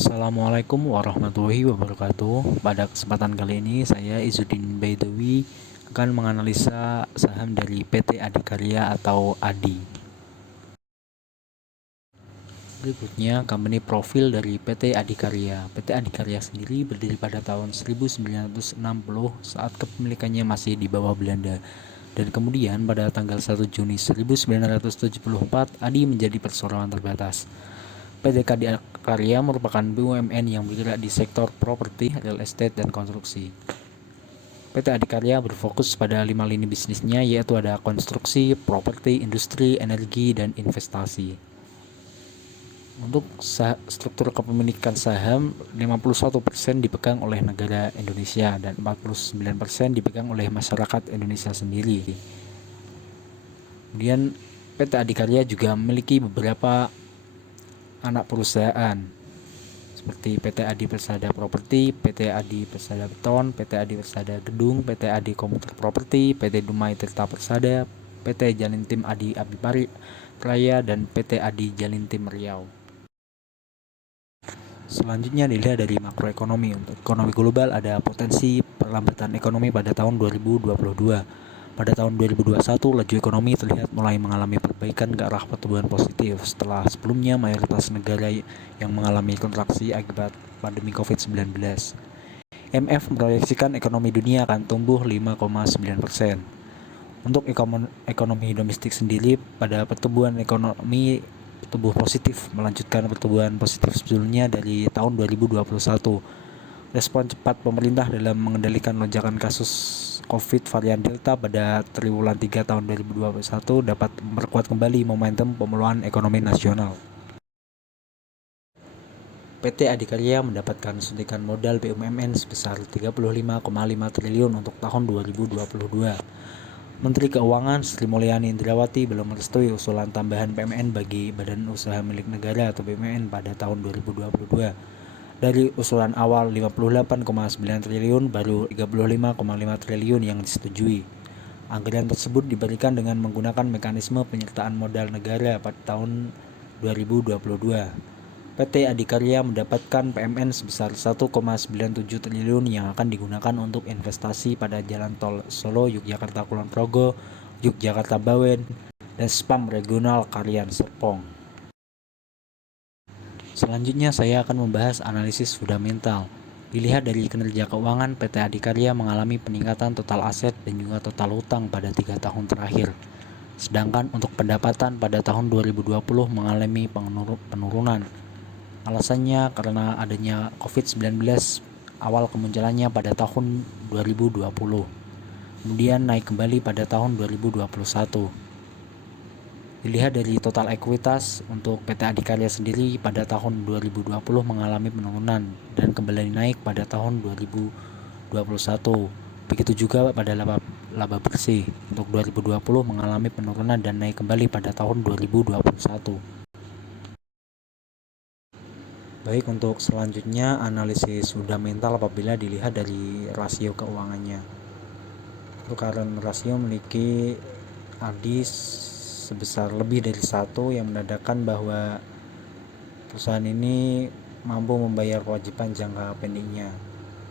Assalamualaikum warahmatullahi wabarakatuh. Pada kesempatan kali ini saya Izzuddin Baidowi akan menganalisa saham dari PT Adikarya atau ADI. Berikutnya company profil dari PT Adikarya. PT Adikarya sendiri berdiri pada tahun 1960 saat kepemilikannya masih di bawah Belanda. Dan kemudian pada tanggal 1 Juni 1974 ADI menjadi perseroan terbatas. PT Adikarya merupakan BUMN yang bergerak di sektor properti, real estate, dan konstruksi. PT Adikarya berfokus pada 5 lini bisnisnya, yaitu ada konstruksi, properti, industri, energi, dan investasi. Untuk struktur kepemilikan saham, 51% dipegang oleh negara Indonesia dan 49% dipegang oleh masyarakat Indonesia sendiri. Kemudian PT Adikarya juga memiliki beberapa anak perusahaan seperti PT Adi Persada Properti, PT Adi Persada Beton, PT Adi Persada Gedung, PT Adi Komuter Properti, PT Dumai Tirta Persada, PT Jalintim Adi Abipari Raya, dan PT Adi Jalintim Riau. Selanjutnya dilihat dari makroekonomi. Untuk ekonomi global ada potensi perlambatan ekonomi pada tahun 2022. Pada tahun 2021, laju ekonomi terlihat mulai mengalami perbaikan ke arah pertumbuhan positif setelah sebelumnya mayoritas negara yang mengalami kontraksi akibat pandemi COVID-19. IMF memproyeksikan ekonomi dunia akan tumbuh 5,9%. Untuk ekonomi domestik sendiri, pada pertumbuhan ekonomi tumbuh positif, melanjutkan pertumbuhan positif sebelumnya dari tahun 2021. Respon cepat pemerintah dalam mengendalikan lonjakan kasus COVID varian Delta pada triwulan 3 tahun 2021 dapat memperkuat kembali momentum pemulihan ekonomi nasional. PT Adikarya mendapatkan suntikan modal BUMN sebesar 35,5 triliun untuk tahun 2022. Menteri Keuangan Sri Mulyani Indrawati belum merestui usulan tambahan PMN bagi Badan Usaha Milik Negara atau BUMN pada tahun 2022. Dari usulan awal 58,9 triliun, baru 35,5 triliun yang disetujui. Anggaran tersebut diberikan dengan menggunakan mekanisme penyertaan modal negara pada tahun 2022. PT Adikarya mendapatkan PMN sebesar 1,97 triliun yang akan digunakan untuk investasi pada jalan tol Solo, Yogyakarta Kulon Progo, Yogyakarta Bawen, dan spam regional Karian Serpong. Selanjutnya saya akan membahas analisis fundamental. Dilihat dari kinerja keuangan, PT Adikarya mengalami peningkatan total aset dan juga total hutang pada 3 tahun terakhir. Sedangkan untuk pendapatan pada tahun 2020 mengalami penurunan. Alasannya karena adanya COVID-19 awal kemunculannya pada tahun 2020. Kemudian naik kembali pada tahun 2021. Dilihat dari total ekuitas untuk PT Adikarya sendiri pada tahun 2020 mengalami penurunan dan kembali naik pada tahun 2021. Begitu juga pada laba bersih untuk 2020 mengalami penurunan dan naik kembali pada tahun 2021. Baik, untuk selanjutnya analisis fundamental apabila dilihat dari rasio keuangannya. Untuk current rasio memiliki ADI sebesar lebih dari 1 yang menandakan bahwa perusahaan ini mampu membayar kewajiban jangka pendeknya.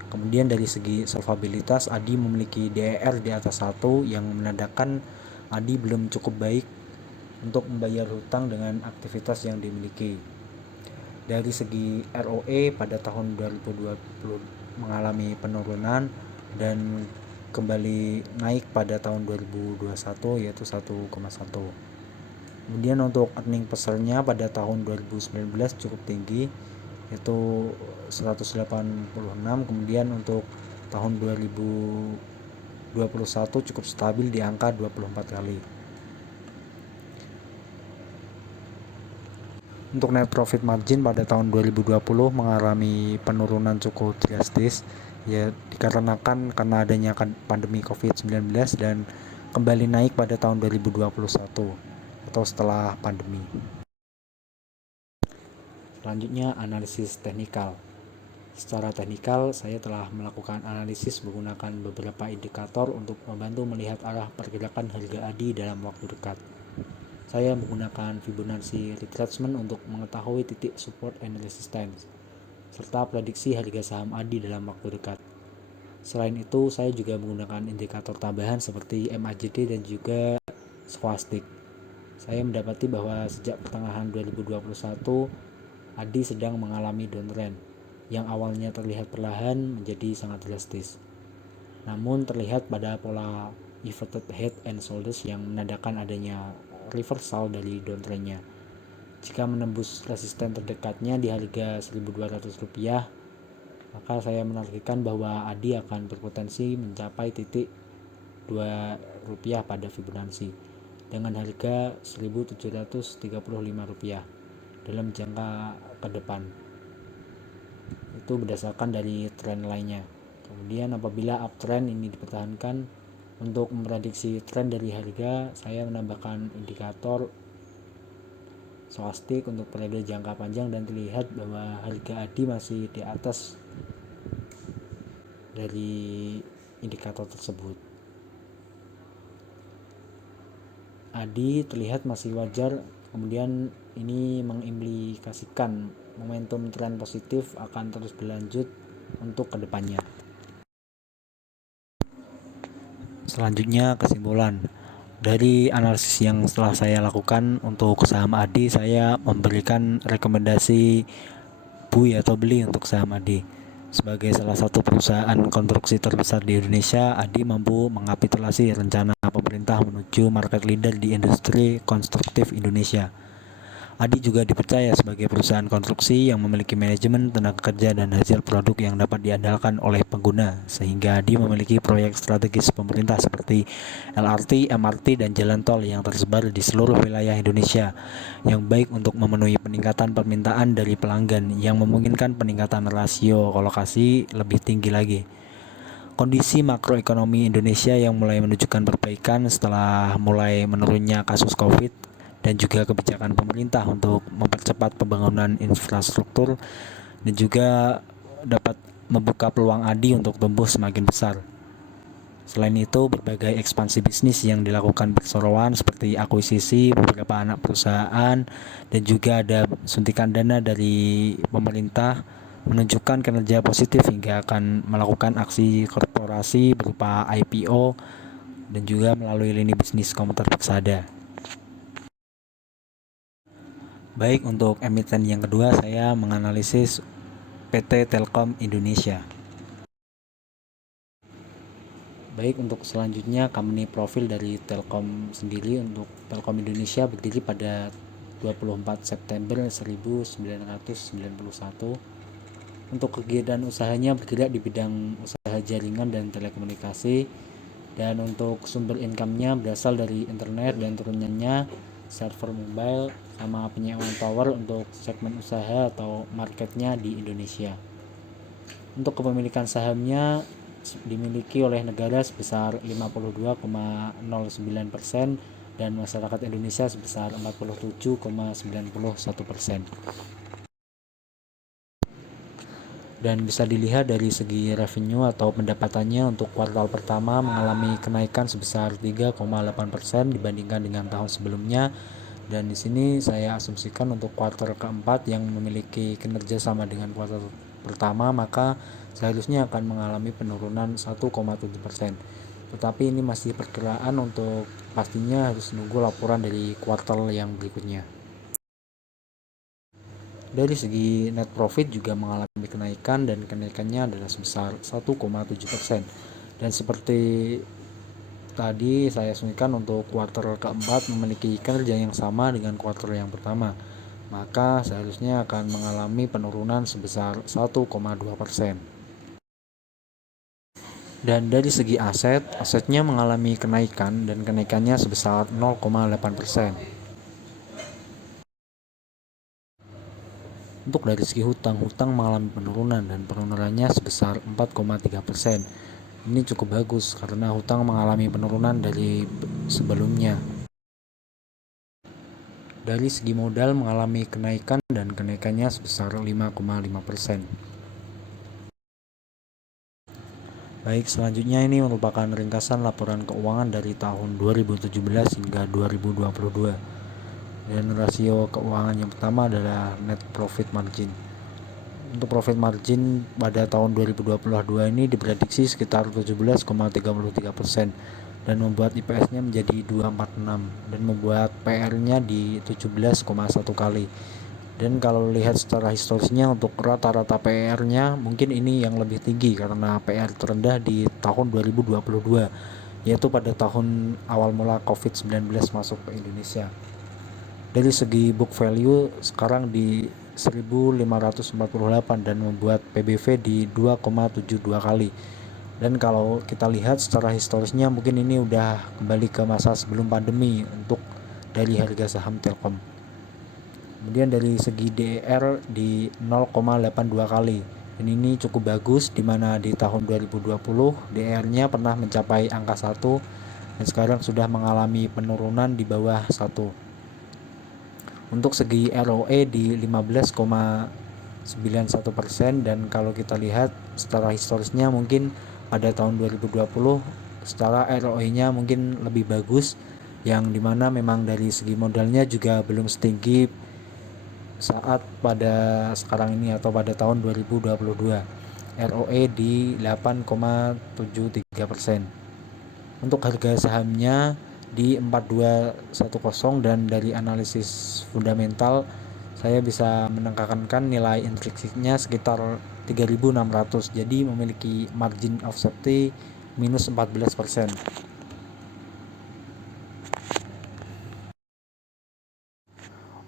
Kemudian dari segi solvabilitas, ADI memiliki DER di atas 1 yang menandakan ADI belum cukup baik untuk membayar hutang dengan aktivitas yang dimiliki. Dari segi ROE pada tahun 2020 mengalami penurunan dan kembali naik pada tahun 2021 yaitu 1,1. Kemudian untuk earning per share-nya pada tahun 2019 cukup tinggi yaitu 186. Kemudian untuk tahun 2021 cukup stabil di angka 24 kali. Untuk net profit margin pada tahun 2020 mengalami penurunan cukup drastis ya dikarenakan karena adanya pandemi COVID-19 dan kembali naik pada tahun 2021 atau setelah pandemi. Selanjutnya analisis teknikal. Secara teknikal saya telah melakukan analisis menggunakan beberapa indikator untuk membantu melihat arah pergerakan harga ADI dalam waktu dekat. Saya menggunakan Fibonacci retracement untuk mengetahui titik support and resistance. serta prediksi harga saham ADI dalam waktu dekat. Selain itu, saya juga menggunakan indikator tambahan seperti MACD dan juga Stochastic. Saya mendapati bahwa sejak pertengahan 2021, ADI sedang mengalami downtrend yang awalnya terlihat perlahan menjadi sangat drastis. Namun terlihat pada pola inverted head and shoulders yang menandakan adanya reversal dari downtrendnya. Jika menembus resisten terdekatnya di harga Rp1.200, maka saya menargetkan bahwa ADI akan berpotensi mencapai titik Rp2 pada Fibonacci dengan harga Rp1.735 dalam jangka ke depan. Itu berdasarkan dari tren lainnya. Kemudian apabila uptrend ini dipertahankan, untuk memprediksi tren dari harga, saya menambahkan indikator Stochastic untuk periode jangka panjang dan terlihat bahwa harga ADI masih di atas dari indikator tersebut. ADI terlihat masih wajar, kemudian ini mengimplikasikan momentum tren positif akan terus berlanjut untuk kedepannya. Selanjutnya kesimpulan. Dari analisis yang setelah saya lakukan untuk saham ADI, saya memberikan rekomendasi buy atau beli untuk saham ADI. Sebagai salah satu perusahaan konstruksi terbesar di Indonesia, ADI mampu mengapitulasi rencana pemerintah menuju market leader di industri konstruktif Indonesia. ADI juga dipercaya sebagai perusahaan konstruksi yang memiliki manajemen tenaga kerja dan hasil produk yang dapat diandalkan oleh pengguna, sehingga ADI memiliki proyek strategis pemerintah seperti LRT, MRT, dan jalan tol yang tersebar di seluruh wilayah Indonesia, yang baik untuk memenuhi peningkatan permintaan dari pelanggan yang memungkinkan peningkatan rasio kolokasi lebih tinggi lagi. Kondisi makroekonomi Indonesia yang mulai menunjukkan perbaikan setelah mulai menurunnya kasus COVID dan juga kebijakan pemerintah untuk mempercepat pembangunan infrastruktur dan juga dapat membuka peluang ADI untuk tumbuh semakin besar. Selain itu, berbagai ekspansi bisnis yang dilakukan perseroan seperti akuisisi beberapa anak perusahaan dan juga ada suntikan dana dari pemerintah menunjukkan kinerja positif hingga akan melakukan aksi korporasi berupa IPO dan juga melalui lini bisnis komuter persada. Baik, untuk emiten yang kedua, saya menganalisis PT Telkom Indonesia. Baik, untuk selanjutnya company profil dari Telkom sendiri. Untuk Telkom Indonesia berdiri pada 24 September 1991. Untuk kegiatan usahanya bergerak di bidang usaha jaringan dan telekomunikasi, dan untuk sumber income-nya berasal dari internet dan turunannya server mobile sama penyewaan tower untuk segmen usaha atau marketnya di Indonesia. Untuk kepemilikan sahamnya dimiliki oleh negara sebesar 52,09% dan masyarakat Indonesia sebesar 47,91%. Dan bisa dilihat dari segi revenue atau pendapatannya untuk kuartal pertama mengalami kenaikan sebesar 3,8% dibandingkan dengan tahun sebelumnya. Dan di sini saya asumsikan untuk kuartal keempat yang memiliki kinerja sama dengan kuartal pertama, maka seharusnya akan mengalami penurunan 1,7%. Tetapi ini masih perkiraan, untuk pastinya harus menunggu laporan dari kuartal yang berikutnya. Dari segi net profit juga mengalami kenaikan, dan kenaikannya adalah sebesar 1,7%. Dan seperti tadi saya asumsikan untuk kuartal keempat memiliki kinerja yang sama dengan kuartal yang pertama, maka seharusnya akan mengalami penurunan sebesar 1,2%. Dan dari segi asetnya mengalami kenaikan, dan kenaikannya sebesar 0,8%. Untuk dari segi hutang mengalami penurunan, dan penurunannya sebesar 4,3%. Ini cukup bagus karena hutang mengalami penurunan dari sebelumnya. Dari segi modal mengalami kenaikan, dan kenaikannya sebesar 5,5%. Baik, selanjutnya ini merupakan ringkasan laporan keuangan dari tahun 2017 hingga 2022. Dan rasio keuangan yang pertama adalah net profit margin. Untuk profit margin pada tahun 2022 ini diprediksi sekitar 17,33% dan membuat IPS-nya menjadi 246 dan membuat PR-nya di 17,1 kali. Dan kalau lihat secara historisnya untuk rata-rata PR-nya mungkin ini yang lebih tinggi karena PR terendah di tahun 2022, yaitu pada tahun awal mula COVID-19 masuk ke Indonesia. Dari segi book value sekarang di 1548 dan membuat PBV di 2,72 kali. Dan kalau kita lihat secara historisnya mungkin ini udah kembali ke masa sebelum pandemi untuk dari harga saham Telkom. Kemudian dari segi DER di 0,82 kali. Dan ini cukup bagus di mana di tahun 2020 DER-nya pernah mencapai angka 1 dan sekarang sudah mengalami penurunan di bawah 1. Untuk segi ROE di 15,91% dan kalau kita lihat secara historisnya mungkin pada tahun 2020 secara ROE-nya mungkin lebih bagus, yang dimana memang dari segi modalnya juga belum setinggi saat pada sekarang ini atau pada tahun 2022. ROE di 8,73%. Untuk harga sahamnya di 4210 dan dari analisis fundamental saya bisa menengkakan nilai intrinsiknya sekitar 3.600, jadi memiliki margin of safety minus 14%.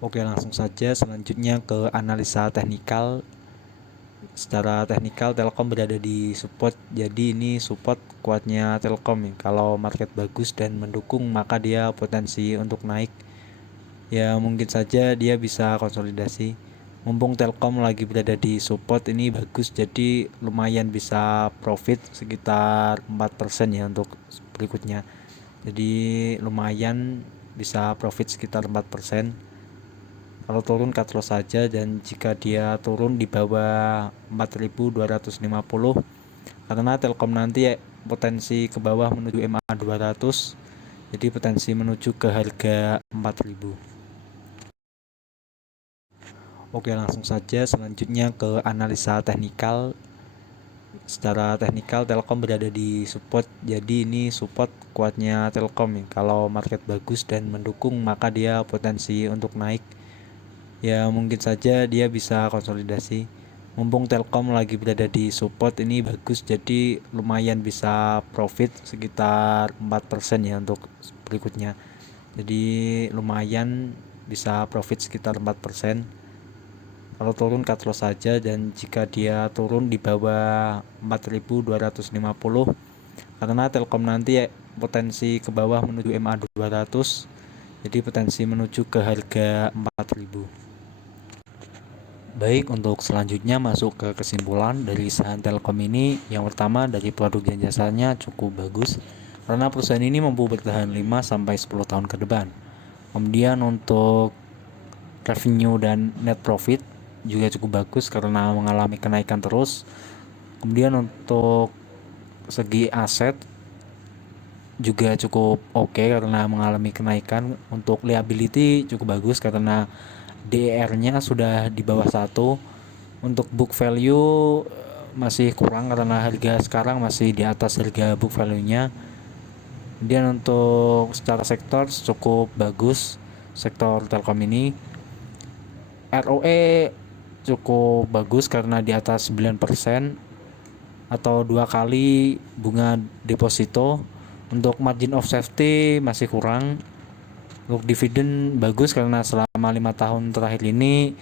Oke, langsung saja selanjutnya ke analisa teknikal. Secara teknikal Telkom berada di support, jadi ini support kuatnya Telkom. Kalau market bagus dan mendukung maka dia potensi untuk naik. Ya mungkin saja dia bisa konsolidasi. Mumpung Telkom lagi berada di support ini bagus, jadi lumayan bisa profit sekitar 4% ya untuk berikutnya. Jadi lumayan bisa profit sekitar 4%. Kalau turun cut loss saja, dan jika dia turun di bawah 4250 karena Telkom nanti potensi ke bawah menuju MA 200, jadi potensi menuju ke harga 4000. Oke, langsung saja selanjutnya ke analisa teknikal. Secara teknikal Telkom berada di support, jadi ini support kuatnya Telkom. Kalau market bagus dan mendukung maka dia potensi untuk naik. Ya mungkin saja dia bisa konsolidasi. Mumpung Telkom lagi berada di support ini bagus, jadi lumayan bisa profit sekitar 4% ya untuk berikutnya. Jadi lumayan bisa profit sekitar 4%. Kalau turun cut loss saja, dan jika dia turun di bawah 4250 karena Telkom nanti potensi ke bawah menuju MA 200, jadi potensi menuju ke harga 4000. Baik, untuk selanjutnya masuk ke kesimpulan dari saham Telkom ini. Yang pertama, dari produk dan jasanya cukup bagus karena perusahaan ini mampu bertahan 5-10 tahun ke depan. Kemudian untuk revenue dan net profit juga cukup bagus karena mengalami kenaikan terus. Kemudian untuk segi aset juga cukup oke karena mengalami kenaikan. Untuk liability cukup bagus karena DER-nya sudah di bawah 1. Untuk book value masih kurang karena harga sekarang masih di atas harga book value-nya. Kemudian untuk secara sektor cukup bagus sektor Telkom ini. ROE cukup bagus karena di atas 9% atau 2 kali bunga deposito. Untuk margin of safety masih kurang. Untuk dividen bagus karena selama 5 tahun terakhir ini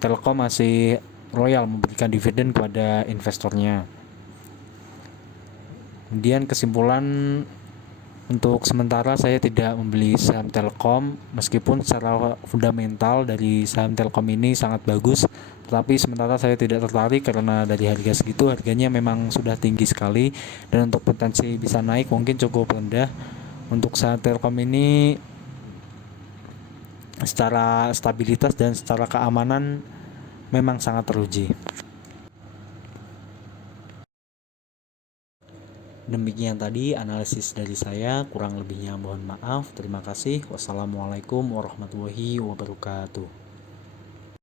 Telkom masih royal memberikan dividen kepada investornya. Kemudian kesimpulan, untuk sementara saya tidak membeli saham Telkom meskipun secara fundamental dari saham Telkom ini sangat bagus, tetapi sementara saya tidak tertarik karena dari harga segitu harganya memang sudah tinggi sekali dan untuk potensi bisa naik mungkin cukup rendah. Untuk saham Telkom ini secara stabilitas dan secara keamanan memang sangat teruji. Demikian tadi analisis dari saya, kurang lebihnya mohon maaf. Terima kasih. Wassalamualaikum warahmatullahi wabarakatuh.